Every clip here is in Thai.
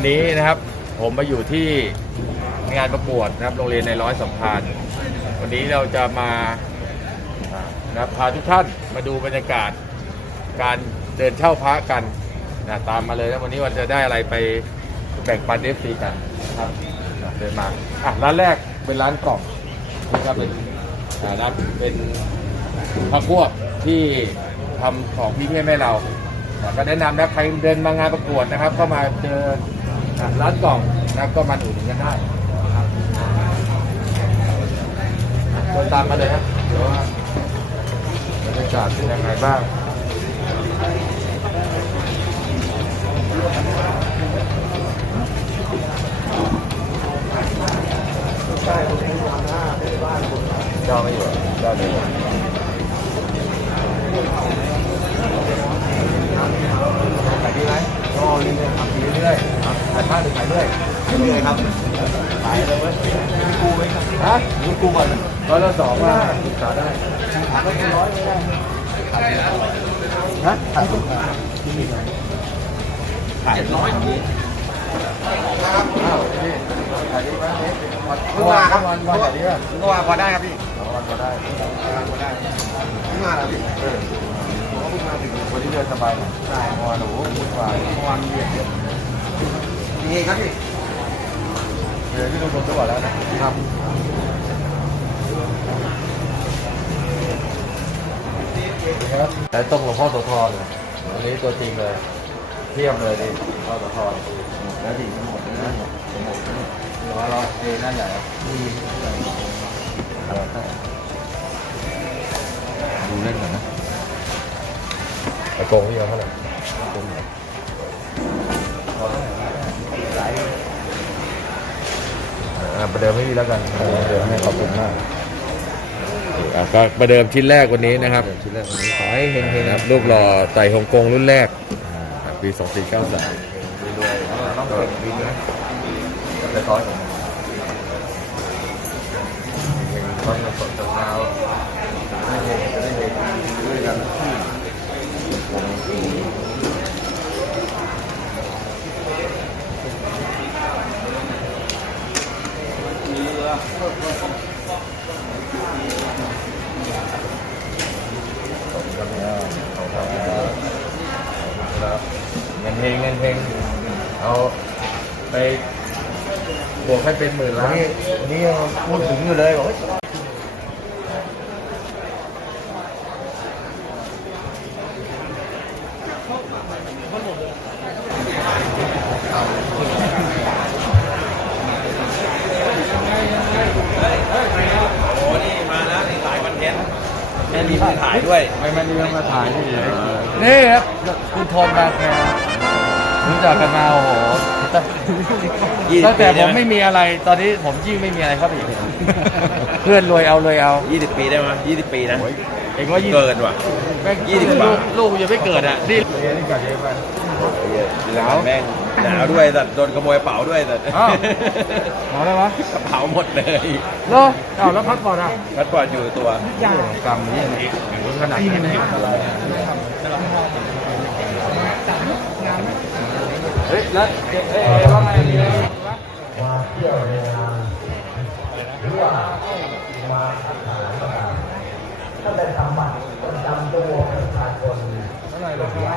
วันนี้นะครับผมมาอยู่ที่งานประกวดนะครับโรงเรียนในร้อยสัมพันธ์วันนี้เราจะมานะพาทุกท่านมาดูบรรยากาศการเดินเช่าพระกันนะตามมาเลยนะวันนี้วันจะได้อะไรไปแบ่งปันเอฟซีกันนะครับอะเดินมาอะร้านแรกเป็นร้านกล่องนะครับเป็นอ่าร้านเป็นพระพวกที่ทำของพี่แม่เราก็แนะนำนะใครเดินมางานประกวดนะครับ ก็มาเจอ ร้านกล่องนะครับก็มาอุดหนุนกันได้นะครับเดินตามมาเลยครับเดี๋ยวว่าบรรยากาศเป็นยังไงบ้างเจ้าไม่อยู่เจ้าไม่อยู่ เรื่อยเรื่อยครับขายเลยเว้ยมีกูไหมครับฮะมีกูก่อนร้อยละสองว่าศึกษาได้ขายก็เป็นร้อยไม่ได้ฮะขายก็ที่นี่ขายร้อยนี้อ้าวนี่ขายดีไหมเพิ่งมาครับวันวันขายดีป่ะเมื่อวานพอได้ครับพี่สองวันก็ได้พอได้เพิ่งมาแล้วพี่เออผมก็เพิ่งมาถึงวันนี้เดินสบายหน่อยใช่เมื่อวานโอ้โหวุ่นวายเมื่อวานมีเยอะยังไงครับพี่เดี๋ยวที่ลงทุนจะบอกแล้วนะครับครับแต่ต้องหลวงพ่อโสธรเลยอันนี้ตัวจริงเลยเทียบเลยดิพ่อโสธรแล้วดีทั้งหมดนะทั้งหมดร้อยร้อยเอ้นั่นใหญ่ครับดูเล่นหน่อยนะไอ้โกงนี่เอาเท่าไหร่โกงไหนเอาเท่าไหร่หลาย อ่า ประเดิมไม่มีแล้วกันประเดิมให้ขอบคุณมากอะก็ประเดิมชิ้นแรกวันนี้นะครับชิ้นแรกวันนี้ขอให้เฮงๆนะครับรูปหล่อไต่ฮ่องกงรุ่นแรกอ่าปี 2493รวยๆต้องเก่งดีนะแต่ร้อยผมเฮงๆต้องมาสดจากดาวให้เฮงจะได้เฮงด้วยกัน เงินเฮงเงินเฮงเอาไปบวกให้เป็นหมื่นล้านนี่นี่ยังพูดถึงอยู่เลยบอกว่า โอ้นี่มาแล้วนี่สายคอนเทนต์แค่มีผู้ถ่ายด้วยไม่มันเรื่องมาถ่ายนี่เลยนี่ครับคุณโทนมาแคร์รู้จักกันมาโอ้โหตั้ง20ตั้งแต่ปีได้ผมไหมไม่มีอะไรตอนนี้ผมยิ่งไม่มีอะไรครับอีกเพื่อนรวยเอาเลยเอายี่สิบปีได้ไหมยี่สิบปีนะเองว่ายี่เกินว่ะแม่งยี่สิบกว่าลูลูกยังไม่เกิดอะนี่นี่กัดเยอะไปหนาวแม่ง หนาวด้วยแต่โดนขโมยกระเป๋าด้วยแต่อ้าวหมออะไรวะกระเป๋าหมดเลยเหรออ้าวแล้วพักก่อนอะพัดปอดอยู่ตัวกรรมนี่ขนาดนี้เฮ้ยแล้วเอ๊ะเอ๊ะว่าไงมีอะไรวะร้านลาดบุรีให้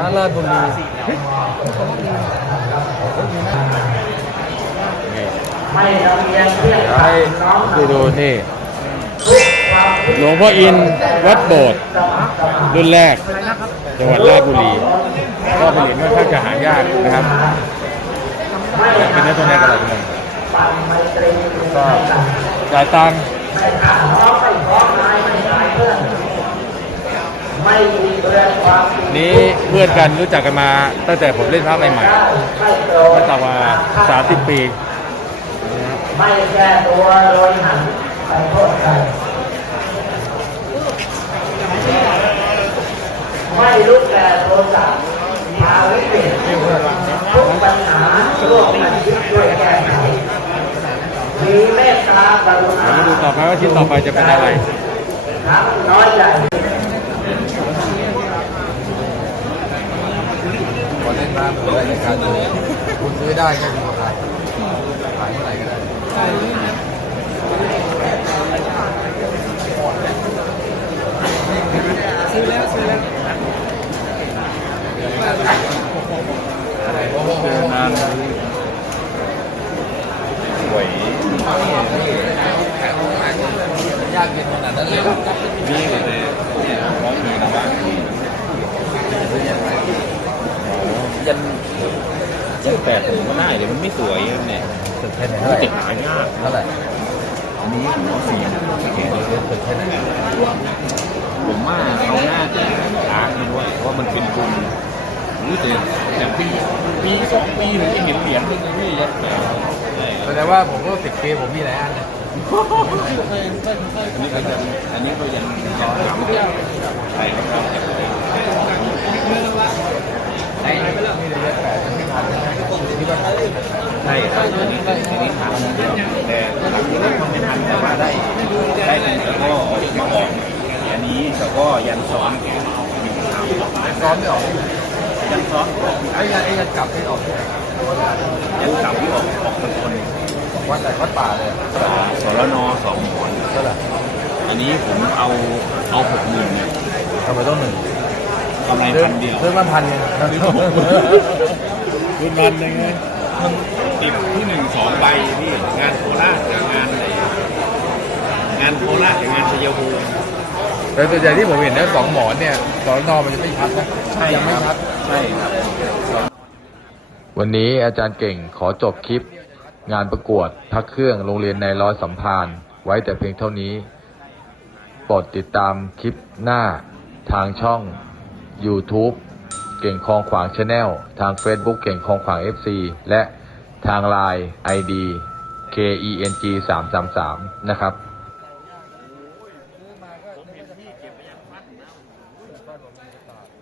ระราชบุรีนี่ดูนี่หลวงพ่ออินวัดโบสถ์รุ่นแรก จังหวัดราชบุรีก็ผลิตค่อนข้างจะหายากนะครับเป็นเนื้อตัวแรกกันเลยก็จ่ายตังค์ ไม่มีเรื่องความผิด นี้เพื่อนกันรู้จักกันมาตั้งแต่ผมเล่นพระใหม่ๆไม่ต่ำกว่า30ปีไม่แก้ตัวโดยหันไปโทษใครไม่รู้แก่โทษะพาวิกฤตทุกปัญหาร่วมกันคิดด้วยแก้ไขมีเมตตากรุณาเดี๋ยวมาดูต่อไปว่าชิ้นต่อไปจะเป็นอะไรน้อยใหญ่ น้ำหรืออะไในการซื้อคุณซื้อได้ก็มีกำไรขายเมื่อไหร่ก็ได้ซื้อแล้วซื้อแล้วากเย็นขนาดนั้นเลย นี่เลยเนี่ยร้องมีนะวะยัน ยันแปดผมก็ได้เลยมันไม่สวยเนี่ยตึกแค่ไหนเท่าไหร่เก็บหายากเท่าไหร่อันนี้ผมว่าสี่แก่เลยตึกแค่ไหนผมว่าเอาหน้าจะล้างมันด้วยเพราะว่ามันเป็นกลุ่มรู้แต่แต่ปีปีสองปีถึงจะเห็นเหรียญนึงเลยพี่ยัดแปดใช่แสดงว่าผมก็สิบปีผมมีหลายอันนะอันนี้ก็ยังอันนี้ก็ยังรอทำใช่ครับ ไอ้นี่มีหลายแปดที่ทันใช่ไหมที่ว่าทัน ใช่ครับอันนี้อันนี้ถาม แต่หลังจากนั้นก็ไม่ทันแต่ว่าได้ได้แล้วก็มาออกอันนี้แล้วก็ยันซ้อนซ้อมไม่ออกยันซ้อนไอ้ยันไอ้ยันกลับไม่ออกยันกลับที่ออกออกคนคนวัดไหนวัดป่าเลยสรนสองหมอนเท่าไหร่อันนี้ผมเอาเอาหกหมื่นเนี่ยทำไมต้องหนึ่งกำไรพันเดียวเพิ่มมาพันหนึงคุณมันยังไง มันติดที่หนึ่งสองใบพี่งานโคราชกับงานอะไรงานโคราชกับงานชัยภูมิแต่ส่วนใหญ่ที่ผมเห็นนะสองหมอนเนี่ยสอนนมันจะไม่ชัดนะใช่ยังไม่ชัดใช่ครับ วันนี้อาจารย์เก่งขอจบคลิป งานประกวดพักเครื่องโรงเรียนในร้อยสัมพานธ์ไว้แต่เพียงเท่านี้โปรดติดตามคลิปหน้าทางช่อง YouTube เก่งคลองขวางชาแนลทาง Facebook เก่งคลองขวาง FC และทาง Line ID KENG 333 นะครับ